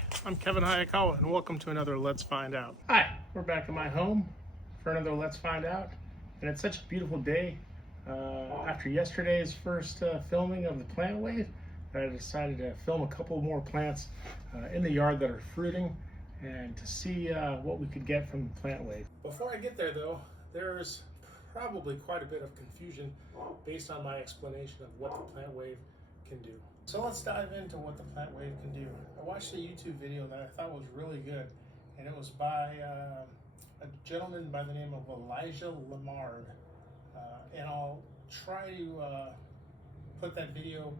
Hi, I'm Kevin Hayakawa, and welcome to another Let's Find Out. Hi, we're back at my home for another Let's Find Out, and it's such a beautiful day. After yesterday's first filming of the plant wave, I decided to film a couple more plants in the yard that are fruiting, and to see what we could get from the plant wave. Before I get there though, there's probably quite a bit of confusion based on my explanation of what the plant wave can do. So let's dive into what the plant wave can do. I watched a YouTube video that I thought was really good, and it was by a gentleman by the name of Elijah Lamard, and I'll try to put that video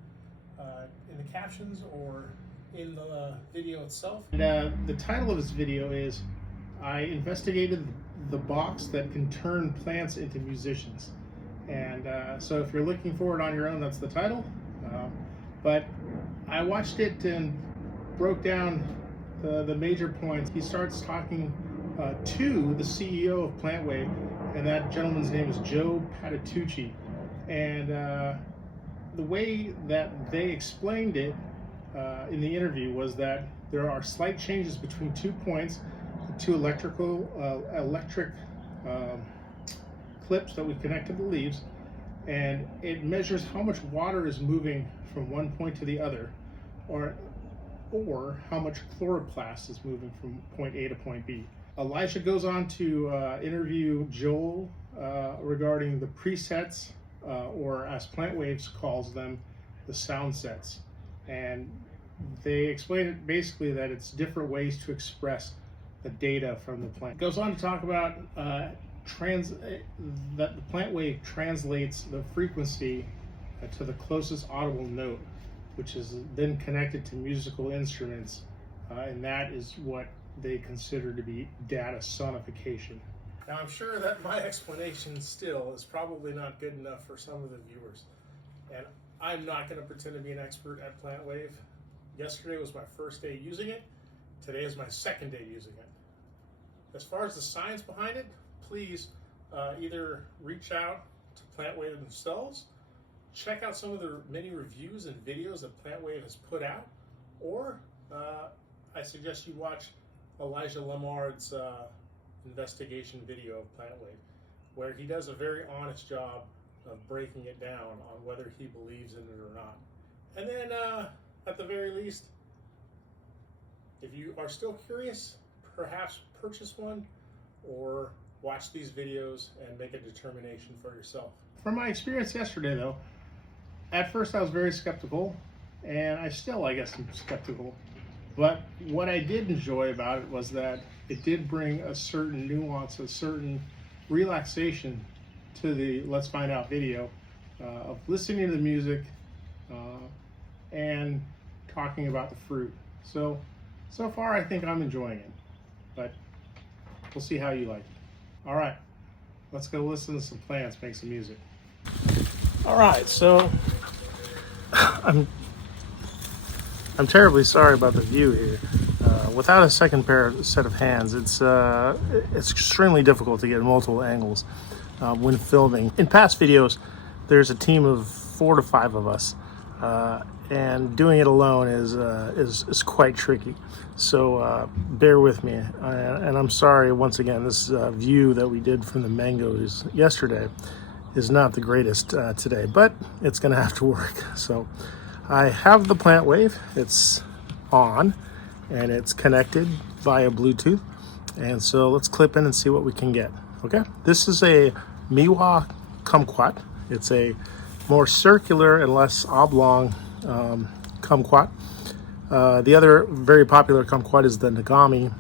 in the captions or in the video itself. And, the title of this video is I investigated the box that can turn plants into musicians. And so if you're looking for it on your own, that's the title. But I watched it and broke down the major points. He starts talking to the CEO of PlantWave, and that gentleman's name is Joe Patitucci. And the way that they explained it in the interview was that there are slight changes between 2 points, two electric clips that we connect to the leaves, and it measures how much water is moving from one point to the other, or how much chloroplast is moving from point A to point B. Elijah goes on to interview Joel regarding the presets, or as PlantWaves calls them, the sound sets. And they explain it basically that it's different ways to express the data from the plant. Goes on to talk about that the plant wave translates the frequency to the closest audible note, which is then connected to musical instruments, and that is what they consider to be data sonification. Now, I'm sure that my explanation still is probably not good enough for some of the viewers, and I'm not going to pretend to be an expert at PlantWave. Yesterday was my first day using it. Today is my second day using it. As far as the science behind it, please either reach out to PlantWave themselves, check out some of the many reviews and videos that PlantWave has put out, or I suggest you watch Elijah Lamard's investigation video of PlantWave, where he does a very honest job of breaking it down on whether he believes in it or not. And then at the very least, if you are still curious, perhaps purchase one or watch these videos and make a determination for yourself. From my experience yesterday though, at first I was very skeptical, and I still, I guess, am skeptical. But what I did enjoy about it was that it did bring a certain nuance, a certain relaxation to the Let's Find Out video of listening to the music and talking about the fruit. So far I think I'm enjoying it, but we'll see how you like it. All right, let's go listen to some plants make some music. All right, so I'm terribly sorry about the view here. Without a second set of hands, it's extremely difficult to get multiple angles when filming. In past videos, there's a team of 4 to 5 of us, and doing it alone is quite tricky. So bear with me, and I'm sorry once again. This view that we did from the mangoes yesterday is not the greatest today, but it's going to have to work. So I have the plant wave. It's on and it's connected via Bluetooth, and so let's clip in and see what we can get. Okay, this is a Miwa kumquat. It's a more circular and less oblong kumquat. The other very popular kumquat is the Nagami,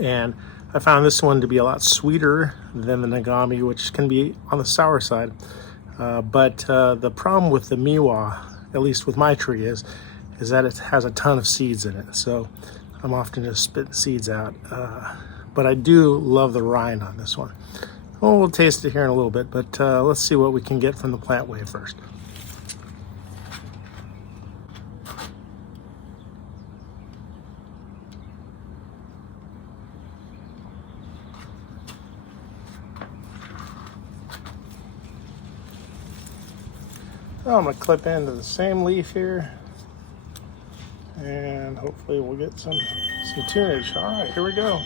and I found this one to be a lot sweeter than the Nagami, which can be on the sour side. But the problem with the Miwa, at least with my tree, is that it has a ton of seeds in it. So I'm often just spitting seeds out. But I do love the rind on this one. Well, we'll taste it here in a little bit, but let's see what we can get from the plant wave first. Oh, I'm gonna clip into the same leaf here, and hopefully we'll get some tunage. All right, here we go.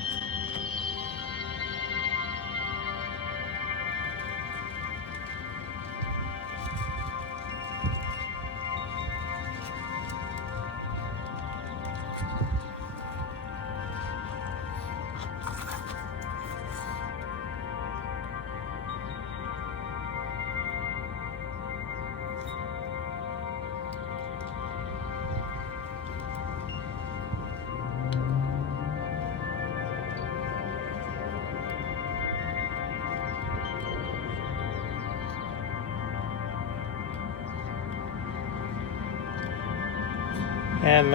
And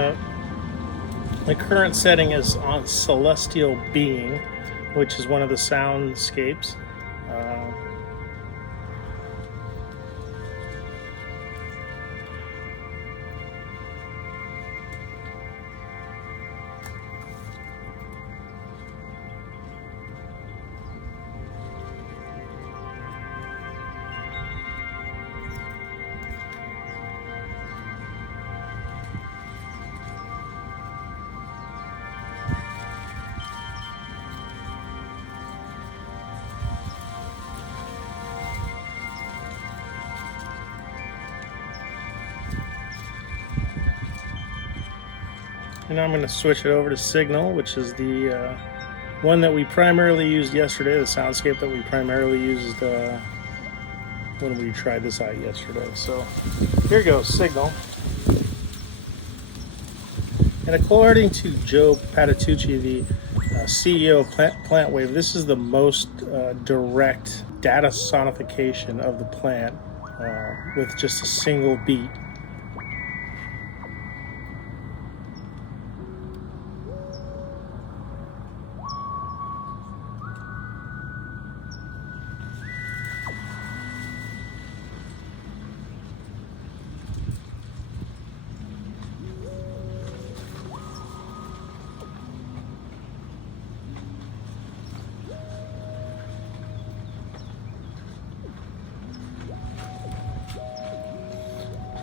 the current setting is on Celestial Being, which is one of the soundscapes. And I'm going to switch it over to Signal, which is the one that we primarily used yesterday, the soundscape that we primarily used when we tried this out yesterday. So here goes, Signal. And according to Joe Patitucci, the CEO of PlantWave, this is the most direct data sonification of the plant with just a single beat.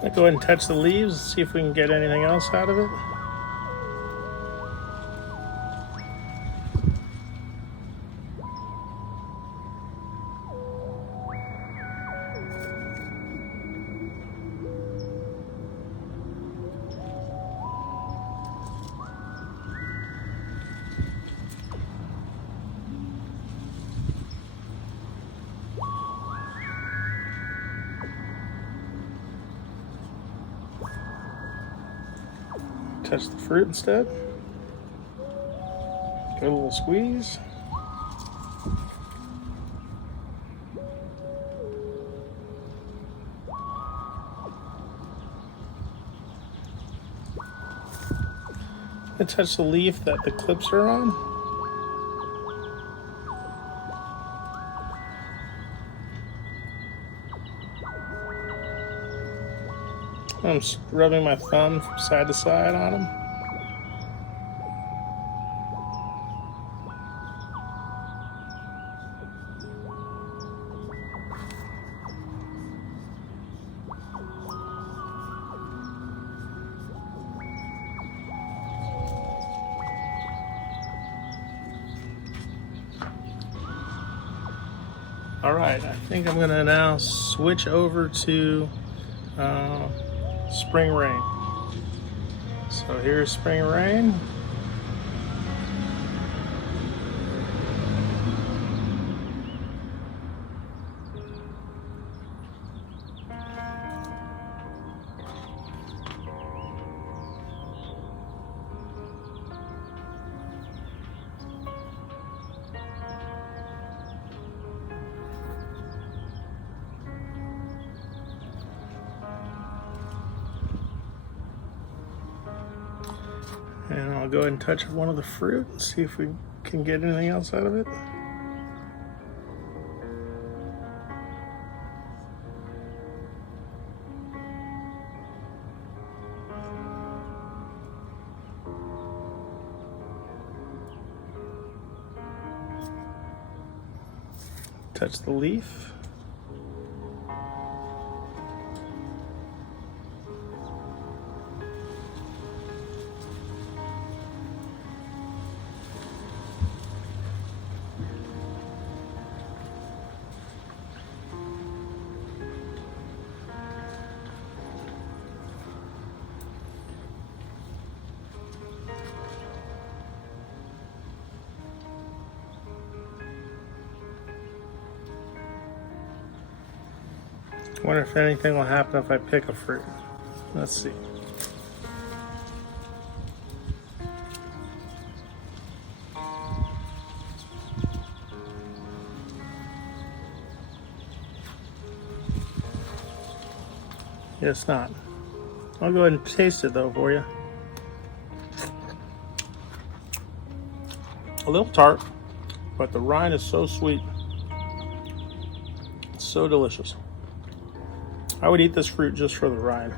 I'll go ahead and touch the leaves, see if we can get anything else out of it. Touch the fruit instead. Give it a little squeeze. And touch the leaf that the clips are on. I'm rubbing my thumb from side to side on them. All right, I think I'm gonna now switch over to Spring Rain. So here's Spring Rain. And I'll go ahead and touch one of the fruit and see if we can get anything else out of it. Touch the leaf. Wonder if anything will happen if I pick a fruit. Let's see. Guess not. I'll go ahead and taste it though for you. A little tart, but the rind is so sweet. It's so delicious. I would eat this fruit just for the rind.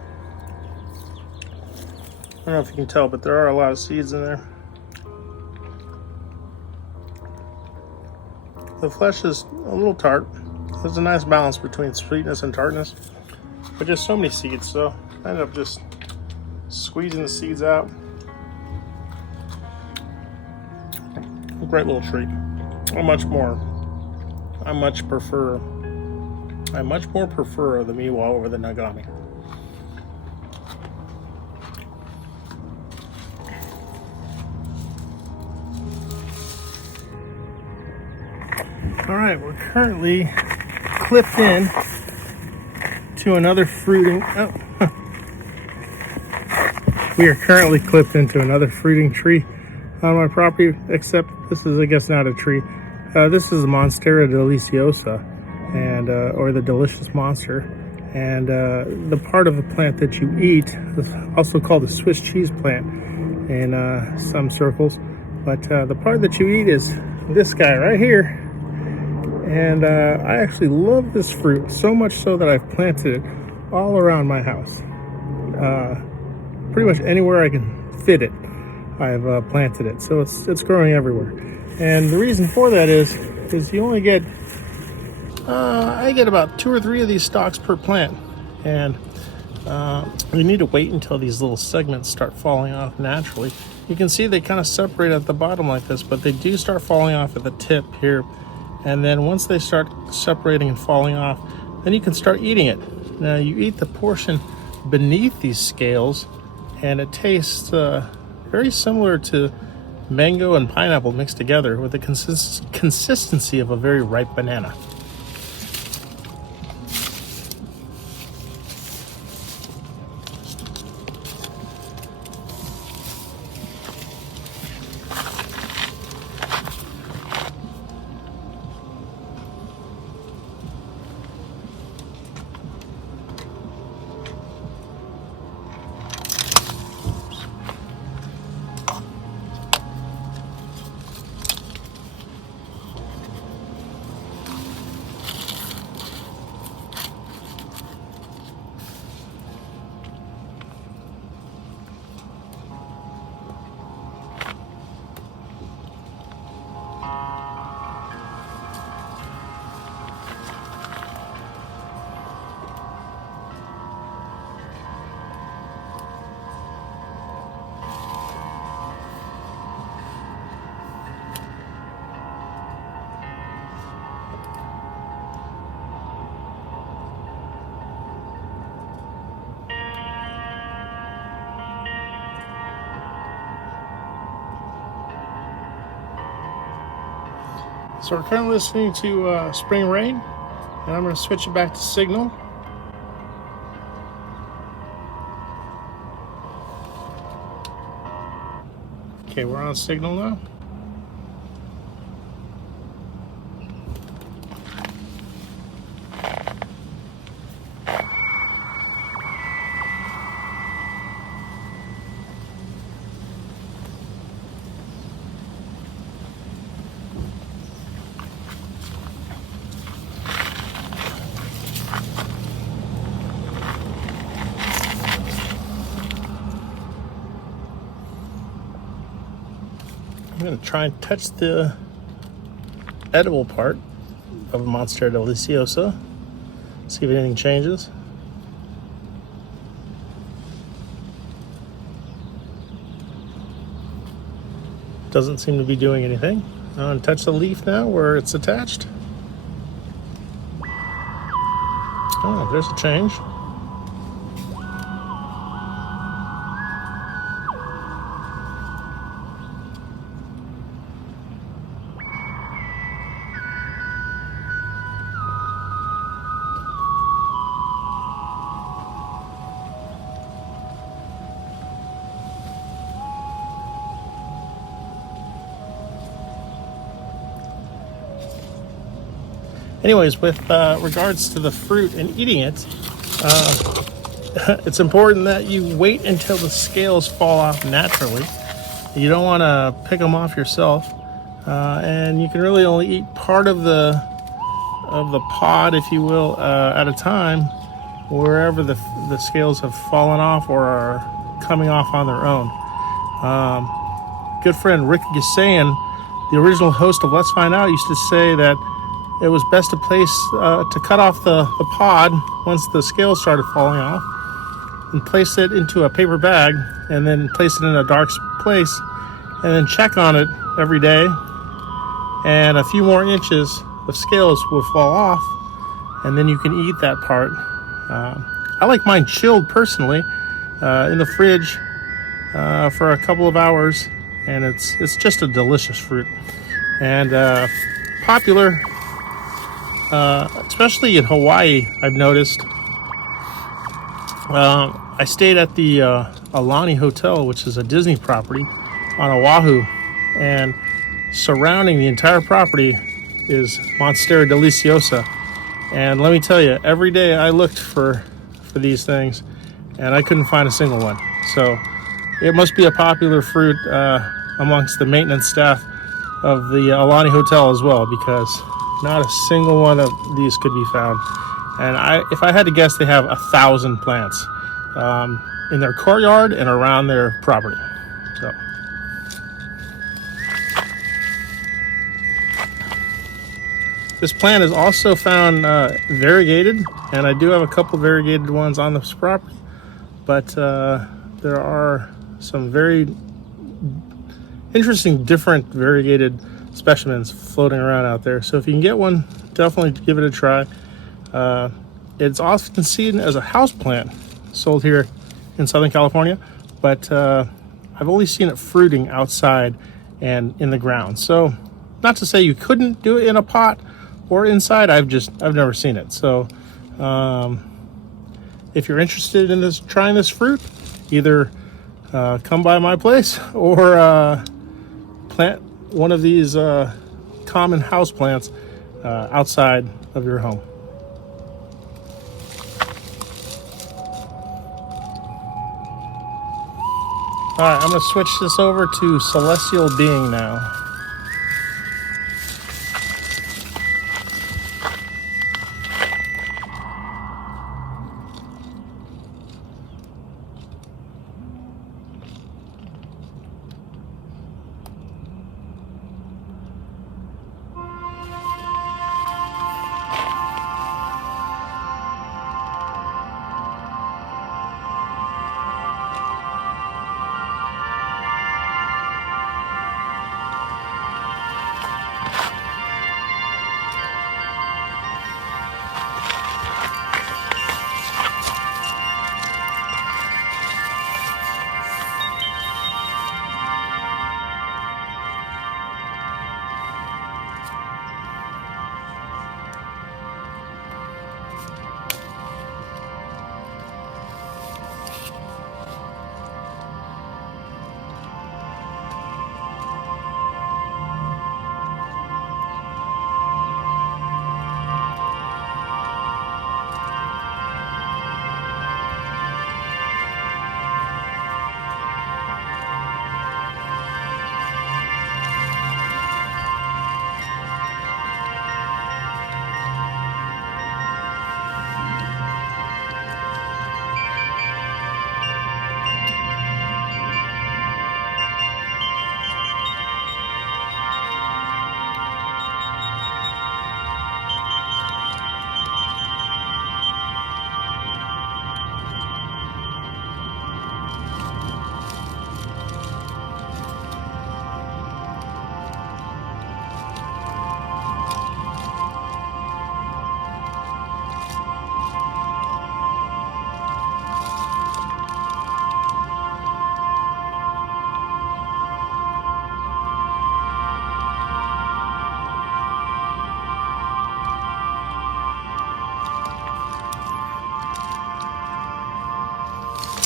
I don't know if you can tell, but there are a lot of seeds in there. The flesh is a little tart. There's a nice balance between sweetness and tartness, but just so many seeds, so I ended up just squeezing the seeds out. A great little treat. I much more prefer the miwa over the nagami. All right, we're currently clipped in to another fruiting. We are currently clipped into another fruiting tree on my property, except this is, I guess, not a tree. This is a Mosterra deliciosa, and or the delicious monster. And the part of the plant that you eat is also called the Swiss cheese plant in some circles. But the part that you eat is this guy right here. And I actually love this fruit so much so that I've planted it all around my house. Pretty much anywhere I can fit it, I've planted it. So it's growing everywhere. And the reason for that is you only get, I get about 2 or 3 of these stalks per plant. And you need to wait until these little segments start falling off naturally. You can see they kind of separate at the bottom like this, but they do start falling off at the tip here. And then once they start separating and falling off, then you can start eating it. Now you eat the portion beneath these scales, and it tastes very similar to mango and pineapple mixed together with the consistency of a very ripe banana. So we're currently listening to Spring Rain, and I'm going to switch it back to Signal. Okay, we're on Signal now. I'm going to try and touch the edible part of Mosterra deliciosa, see if anything changes. Doesn't seem to be doing anything. I'm going to touch the leaf now where it's attached. Oh, there's a change. Anyways, with regards to the fruit and eating it, it's important that you wait until the scales fall off naturally. You don't want to pick them off yourself, and you can really only eat part of the pod, if you will, at a time, wherever the scales have fallen off or are coming off on their own. Good friend Rick Gasayan, the original host of Let's Find Out, used to say that it was best to cut off the pod once the scales started falling off, and place it into a paper bag, and then place it in a dark place, and then check on it every day, and a few more inches of scales will fall off, and then you can eat that part. I like mine chilled personally, in the fridge for a couple of hours, and it's just a delicious fruit, and popular, especially in Hawaii. I've noticed. I stayed at the Aulani Hotel, which is a Disney property on Oahu, and surrounding the entire property is Mosterra deliciosa. And let me tell you, every day I looked for these things, and I couldn't find a single one. So it must be a popular fruit amongst the maintenance staff of the Aulani Hotel as well, because not a single one of these could be found. And if I had to guess, they have 1,000 plants in their courtyard and around their property. So this plant is also found variegated, and I do have a couple variegated ones on this property, but there are some very interesting different variegated specimens floating around out there. So if you can get one, definitely give it a try. It's often seen as a house plant sold here in Southern California, but I've only seen it fruiting outside and in the ground. So not to say you couldn't do it in a pot or inside, I've never seen it. So if you're interested in trying this fruit, either come by my place or plant one of these common house plants outside of your home. All right, I'm going to switch this over to Celestial Being now.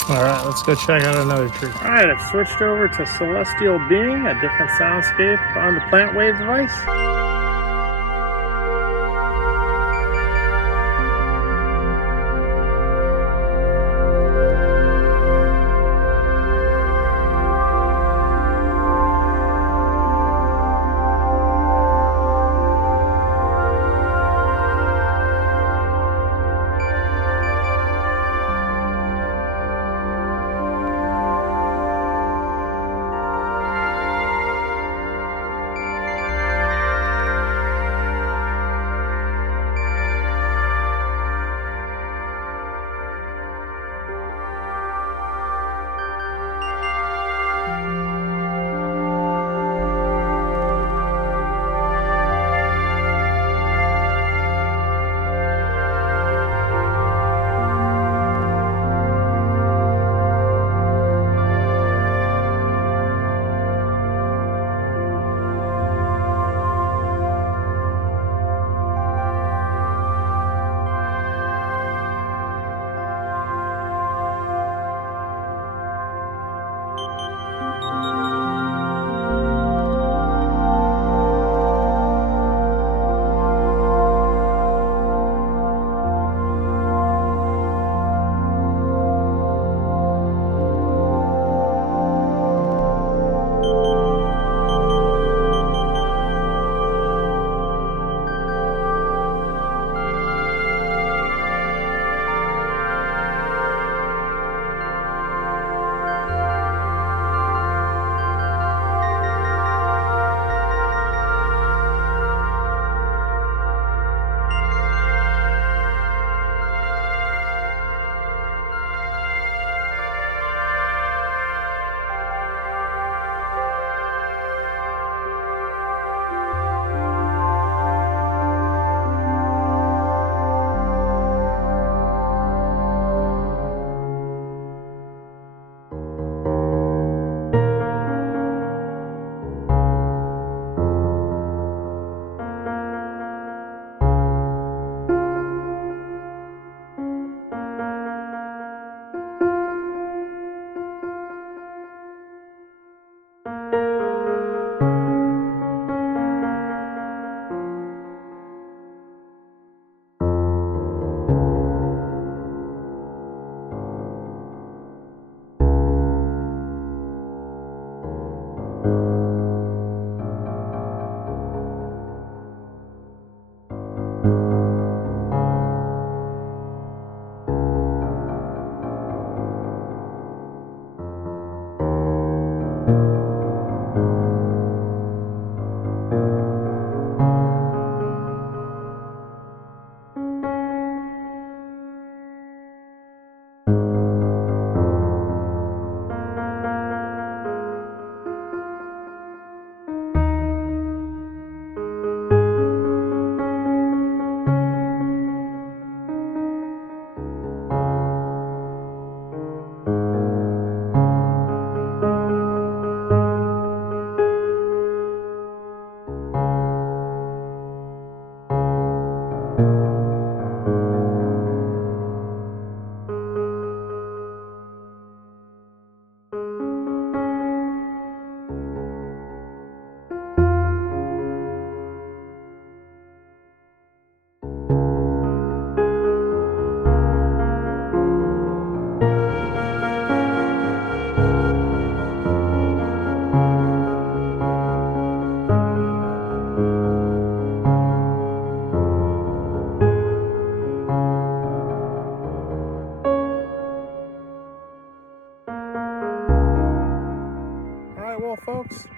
All right, let's go check out another tree. All right, I've switched over to Celestial Being, a different soundscape on the Plant Wave device.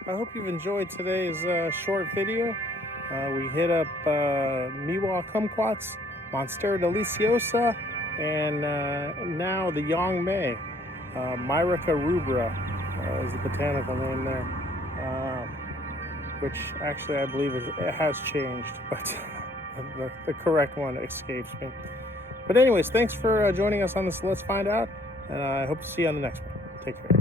I hope you've enjoyed today's short video. We hit up Miwa kumquats, Mosterra deliciosa, and now the yangmei, Myrica rubra is the botanical name there, which actually I believe it has changed, but the correct one escapes me. But anyways, thanks for joining us on this Let's Find Out, and I hope to see you on the next one. Take care.